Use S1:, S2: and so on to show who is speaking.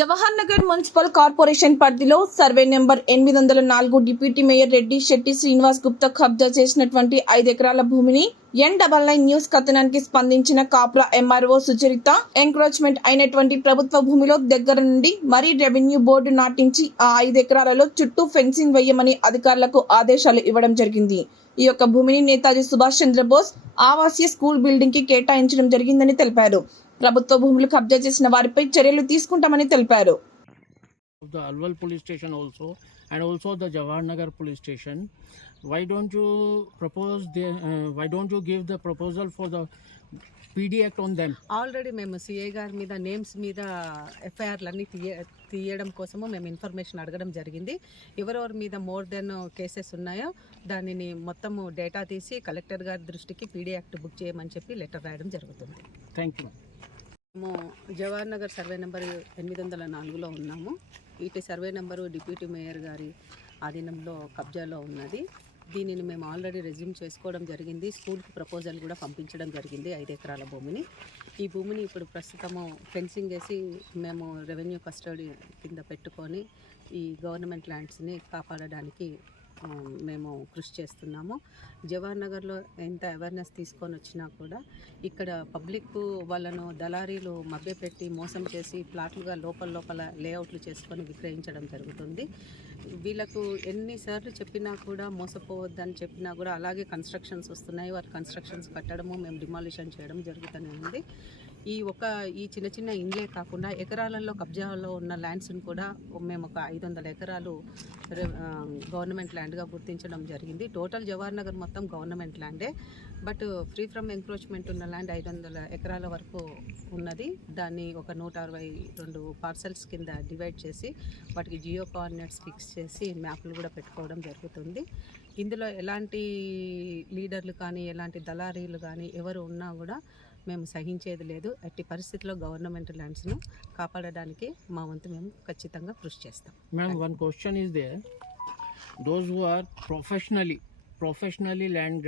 S1: Jawahar Nagar municipal corporation పరిధిలో survey number ఎనిమిది వందల నాలుగు డిప్యూటీ మేయర్ రెడ్డి శెట్టి శ్రీనివాస్ గుప్తా కబ్జా చేసినటువంటి ఐదు ఎకరాల భూమిని ఎన్ డబల్ నైన్ న్యూస్ కథనానికి స్పందించిన కాప్రా ఎంఆర్ఓ సుచరిత ఎంక్రోచ్మెంట్ అయినటువంటి ప్రభుత్వ భూమిలో దగ్గర నుండి మరీ రెవెన్యూ బోర్డు నాటించి ఆ ఐదు ఎకరాలలో చుట్టూ ఫెన్సింగ్ వేయమని అధికారులకు ఆదేశాలు ఇవ్వడం జరిగింది. ఈ యొక్క భూమిని నేతాజీ సుభాష్ చంద్రబోస్ ఆవాసీయ స్కూల్ బిల్డింగ్కి కేటాయించడం జరిగిందని తెలిపారు. ప్రభుత్వ భూములు కబ్జా చేసిన వారిపై చర్యలు తీసుకుంటామని తెలిపారు
S2: of the Alwal police station also and also the Jawahar Nagar police station. Why don't you propose the, uh, why don't you give the proposal for the PD Act on them?
S3: Already మేము CI గారి మీద names మీద ఎఫ్ఐఆర్లు అన్నీ తీయ తీయడం కోసము మేము ఇన్ఫర్మేషన్ అడగడం జరిగింది ఎవరెవరి మీద మోర్ దెన్ కేసెస్ ఉన్నాయో దానిని మొత్తము డేటా తీసి కలెక్టర్ గారి దృష్టికి పీడీ యాక్ట్ బుక్ చేయమని చెప్పి లెటర్ రాయడం జరుగుతుంది
S2: Thank you.
S3: మేము జవహర్ నగర్ సర్వే నెంబర్ ఎనిమిది వందల నాలుగులో ఉన్నాము. ఇటు సర్వే నెంబరు డిప్యూటీ మేయర్ గారి ఆధీనంలో కబ్జాలో ఉన్నది. దీనిని మేము ఆల్రెడీ రెజ్యూమ్ చేసుకోవడం జరిగింది. స్కూల్కి ప్రపోజల్ కూడా పంపించడం జరిగింది ఐదు ఎకరాల భూమిని. ఈ భూమిని ఇప్పుడు ప్రస్తుతము ఫెన్సింగ్ వేసి మేము రెవెన్యూ కస్టడీ కింద పెట్టుకొని ఈ గవర్నమెంట్ ల్యాండ్స్ని కాపాడడానికి మేము కృషి చేస్తున్నాము. జవహర్ నగర్లో ఎంత అవేర్నెస్ తీసుకొని వచ్చినా కూడా ఇక్కడ పబ్లిక్ వాళ్ళను దళారీలు మభ్యపెట్టి మోసం చేసి ప్లాట్లుగా లోపల లోపల లేఅవుట్లు చేసుకొని విక్రయించడం జరుగుతుంది. వీళ్ళకు ఎన్నిసార్లు చెప్పినా కూడా మోసపోవద్దని చెప్పినా కూడా అలాగే కన్స్ట్రక్షన్స్ వస్తున్నాయి. వారి కన్స్ట్రక్షన్స్ కట్టడము మేము డిమాలిషన్ చేయడం జరుగుతూనే ఉంది. ఈ ఒక ఈ చిన్న చిన్న ఇండ్లే కాకుండా ఎకరాలలో కబ్జాలో ఉన్న ల్యాండ్స్ని కూడా మేము ఒక ఐదు వందల ఎకరాలు గవర్నమెంట్ ల్యాండ్గా గుర్తించడం జరిగింది. టోటల్ జవహర్ నగర్ మొత్తం గవర్నమెంట్ ల్యాండే. బట్ ఫ్రీ ఫ్రమ్ ఎంక్రోచ్మెంట్ ఉన్న ల్యాండ్ ఐదు వందల ఎకరాల వరకు ఉన్నది. దాన్ని ఒక నూట అరవై రెండు పార్సల్స్ కింద డివైడ్ చేసి వాటికి జియో కోఆర్డినేట్స్ ఫిక్స్ చేసి మ్యాప్లు కూడా పెట్టుకోవడం జరుగుతుంది. ఇందులో ఎలాంటి లీడర్లు కానీ ఎలాంటి దళారీలు కానీ ఎవరు ఉన్నా కూడా మేము సహించేది లేదు. అట్టి పరిస్థితిలో గవర్నమెంట్ ల్యాండ్స్ను కాపాడడానికి మా వంతు మేము ఖచ్చితంగా కృషి చేస్తాం.
S2: Madam one question is they those who are professionally professionally land